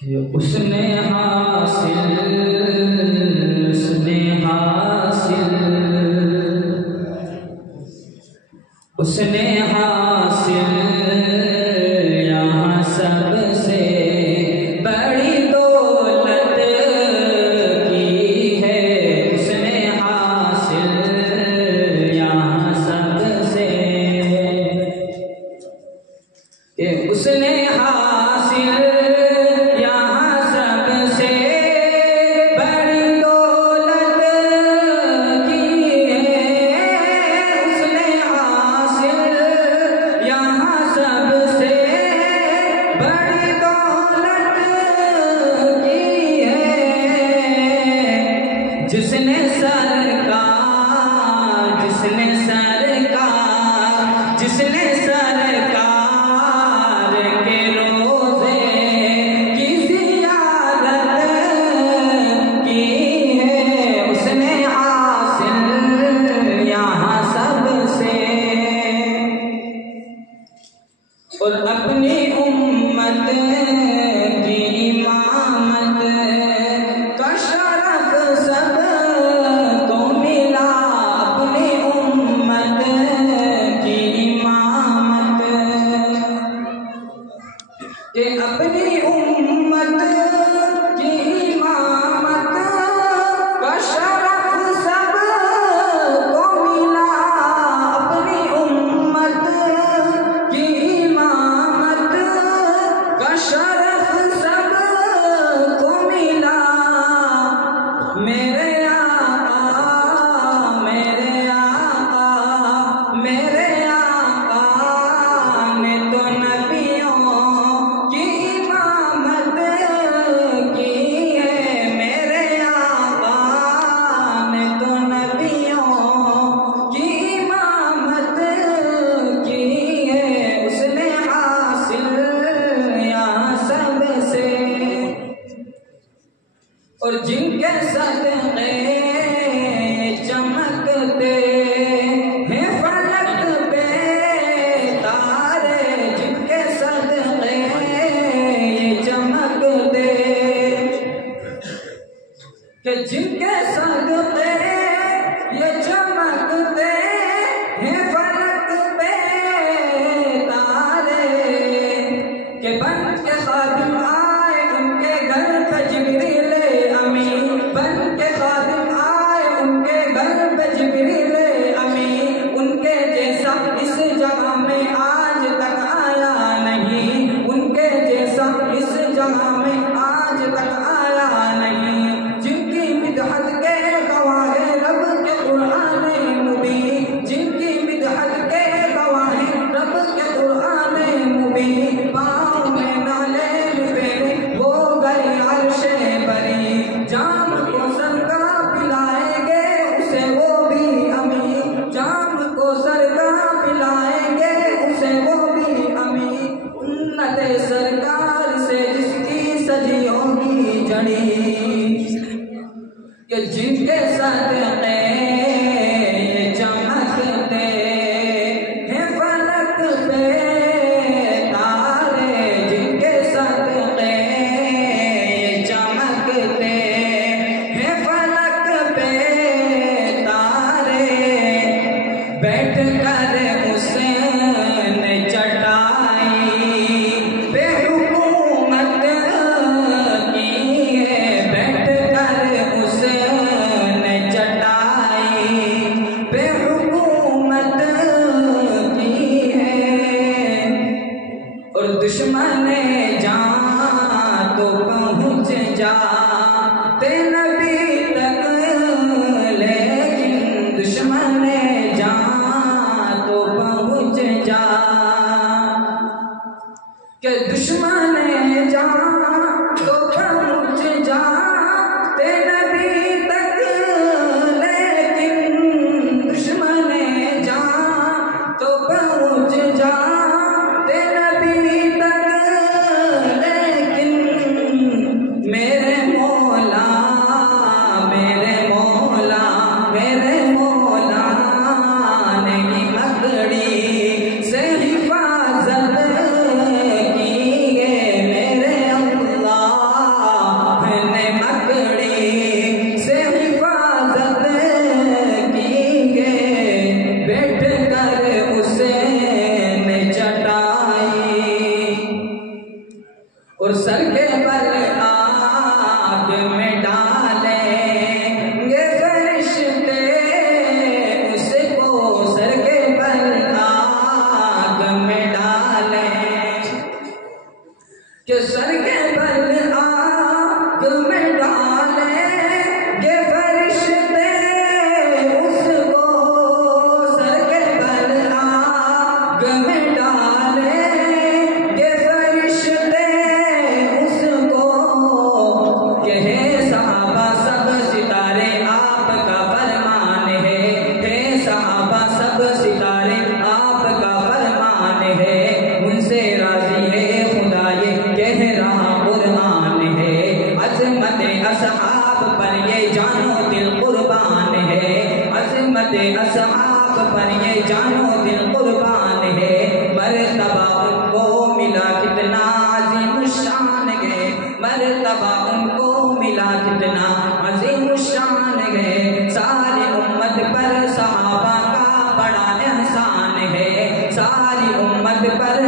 उसने हासिल यहाँ सबसे बड़ी दौलत की है। उसने हासिल यहाँ सबसे उसने हासिल यहाँ सबसे बड़ी दौलत की है। उसने हासिल यहाँ सबसे बड़ी दौलत की है। जिसने सरकार के रोज़े की ज़ियारत की है। उसने हासिल यहाँ सबसे और अपनी उम्मत की इमामत का शरफ सब को मिला। अपनी उम्मत की इमामत के अपनी उम्मत की इमामत का शरफ सब को मिला। अपनी उम्मत की इमामत का शरफ सब को मिला। मेरे आका ने तो नबियों की इमामत की है। मेरे आका ने तो नबियों की इमामत की है। उसने हासिल यहाँ सबसे और जिनके सदक़े चमकते हैं फलक पे तारे। जिनके सदक़े ये चमकते कि जिनके सदक़े ये चमकते हैं फलक पे तारे के बन के खादिम आए उनके घर पे जिब्रील अमीन। बन के खादिम आए उनके घर पे जिब्रील अमीन। उनके जैसा इस जगह में आज तक आया नहीं। उनके जैसा इस जगह में आज तक आया नहीं। जिनकी मिदहत के गवाह रब के कुरान मुबीन। जिनकी मिदहत के गवाह रब के कुरान मुबीन। पाँव में नाले फेरे वो गए अर्शे बरी। जाम को सरका पिलाएंगे उसे वो भी अमीन। जाम को सरका पिलाएंगे उसे वो भी अमीन। उन्नत सरकार से जिसकी सजी होगी जड़ी कि जिनके सदक़े चमकते हैं फलक पे तारे। जिनके सदक़े चमकते हैं फलक पे तारे। बैठ कर उसने चटाई पे हुकूमत की है। बैठ कर उसने चटाई पे हुकूमत की है। और दुश्मन जान तो पहुँच जाते नबी तक। लेकिन दुश्मन जान तो पहुँच जा के दुश्मन जान तो पहुँच जाते नबी तक। लेकिन दुश्मन जान तो पहुँच जाते नबी तक। लेकिन मेरे मौला ने मकड़ी से हिफाजत की है। मेरे उस सर के बल आग में डालेंगे फरिश्ते, उसको सर के बल आग में डालें, कि सर के बल आग में डालेंगे फरिश्ते, उसको सर के बल आग में डालेंगे फरिश्ते, उसको कहे सहाबा सब सितारे आपका फरमान है, हे सहाबा सब सितारे आपका फरमान है, उनसे राजी है खुदा ये कह रहा कुरान है, अज़मत असहाब पर ये जानो दिल कुर्बान है, अज़मत असहाब पर ये जानो दिल कुर्बान है, मर्तबा उनको मिला कितना अज़ीम शान है, मर्तबा उनको मिला कितना अज़ीम शान है, सारी उम्मत पर सहाबा का बड़ा एहसान है, सारी उम्मत पर